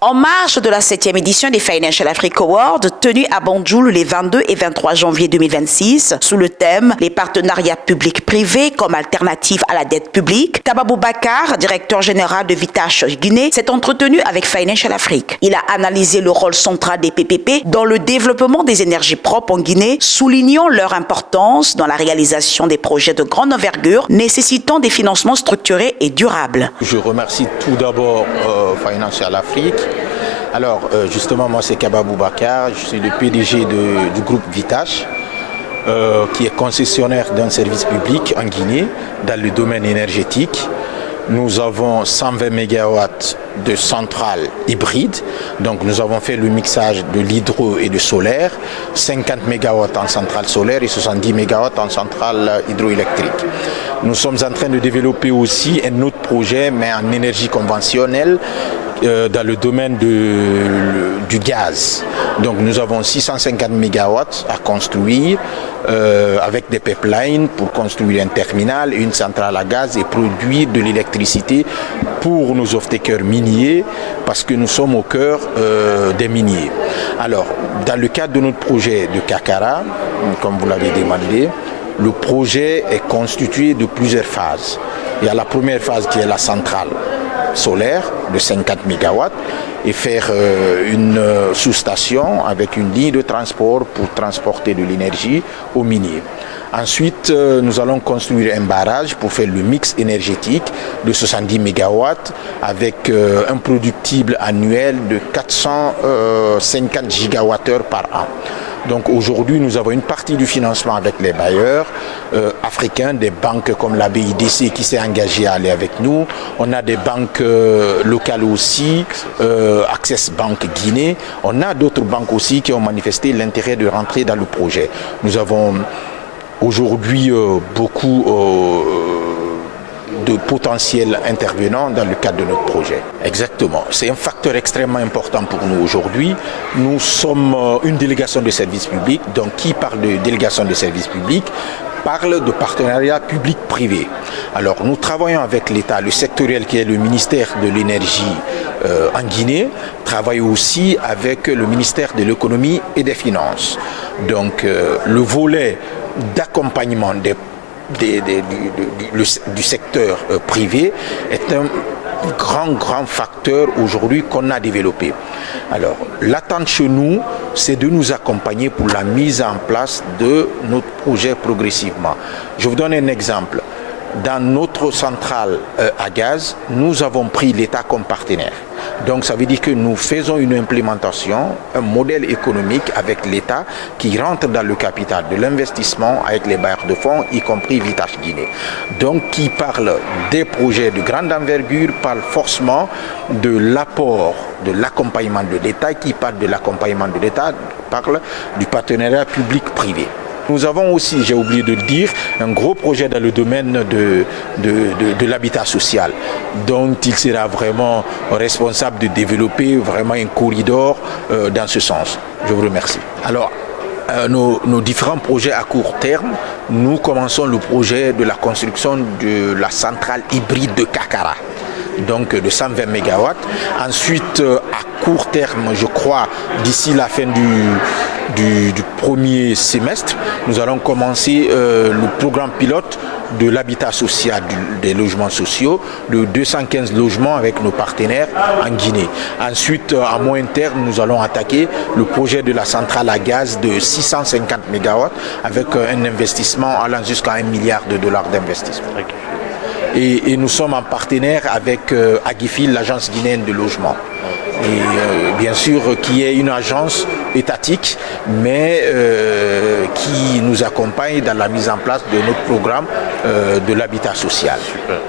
En marge de la 7e édition des Financial Africa Awards, tenue à Banjul les 22 et 23 janvier 2026, sous le thème « Les partenariats publics-privés comme alternative à la dette publique », Kaba Boubacar, directeur général de Vitash Guinée, s'est entretenu avec Financial Africa. Il a analysé le rôle central des PPP dans le développement des énergies propres en Guinée, soulignant leur importance dans la réalisation des projets de grande envergure nécessitant des financements structurés et durables. Je remercie tout d'abord Financial Africa. Alors justement, moi c'est Kaba Boubacar, je suis le PDG du groupe Vitash, qui est concessionnaire d'un service public en Guinée dans le domaine énergétique. Nous avons 120 MW de centrales hybrides, donc nous avons fait le mixage de l'hydro et du solaire, 50 MW en centrale solaire et 70 MW en centrale hydroélectrique. Nous sommes en train de développer aussi un autre projet, mais en énergie conventionnelle, dans le domaine du gaz. Donc nous avons 650 MW à construire avec des pipelines pour construire un terminal, une centrale à gaz et produire de l'électricité pour nos off-takers miniers parce que nous sommes au cœur des miniers. Alors, dans le cadre de notre projet de Kakara, comme vous l'avez demandé, le projet est constitué de plusieurs phases. Il y a la première phase qui est la centrale solaire de 50 MW et faire une sous-station avec une ligne de transport pour transporter de l'énergie aux miniers. Ensuite, nous allons construire un barrage pour faire le mix énergétique de 70 MW avec un productible annuel de 450 gigawattheures par an. Donc aujourd'hui, nous avons une partie du financement avec les bailleurs africains, des banques comme la BIDC qui s'est engagée à aller avec nous. On a des banques locales aussi, Access Bank Guinée. On a d'autres banques aussi qui ont manifesté l'intérêt de rentrer dans le projet. Nous avons aujourd'hui beaucoup de potentiels intervenants dans le cadre de notre projet. Exactement. C'est un facteur extrêmement important pour nous aujourd'hui. Nous sommes une délégation de services publics, donc qui parle de délégation de services publics parle de partenariat public-privé. Alors nous travaillons avec l'État, le sectoriel qui est le ministère de l'énergie en Guinée, travaille aussi avec le ministère de l'économie et des finances. Donc le volet d'accompagnement du secteur privé est un grand facteur aujourd'hui qu'on a développé. Alors l'attente chez nous, c'est de nous accompagner pour la mise en place de notre projet progressivement. Je vous donne un exemple. Dans notre centrale à gaz, nous avons pris l'État comme partenaire. Donc ça veut dire que nous faisons une implémentation, un modèle économique avec l'État qui rentre dans le capital de l'investissement avec les bailleurs de fonds, y compris Vitash Guinée. Donc qui parle des projets de grande envergure, parle forcément de l'apport, de l'accompagnement de l'État, qui parle de l'accompagnement de l'État, parle du partenariat public-privé. Nous avons aussi, j'ai oublié de le dire, un gros projet dans le domaine de l'habitat social, dont il sera vraiment responsable de développer vraiment un corridor dans ce sens. Je vous remercie. Alors, nos différents projets à court terme, nous commençons le projet de la construction de la centrale hybride de Kakara, donc de 120 MW. Ensuite, à court terme, je crois, d'ici la fin du premier semestre, nous allons commencer le programme pilote de l'habitat social, des logements sociaux, de 215 logements avec nos partenaires en Guinée. Ensuite, à moyen terme, nous allons attaquer le projet de la centrale à gaz de 650 MW avec un investissement allant jusqu'à $1 milliard d'investissement. Et nous sommes en partenaire avec Agifil, l'agence guinéenne de logement. Et bien sûr qui est une agence étatique, mais qui nous accompagne dans la mise en place de notre programme de l'habitat social. Super.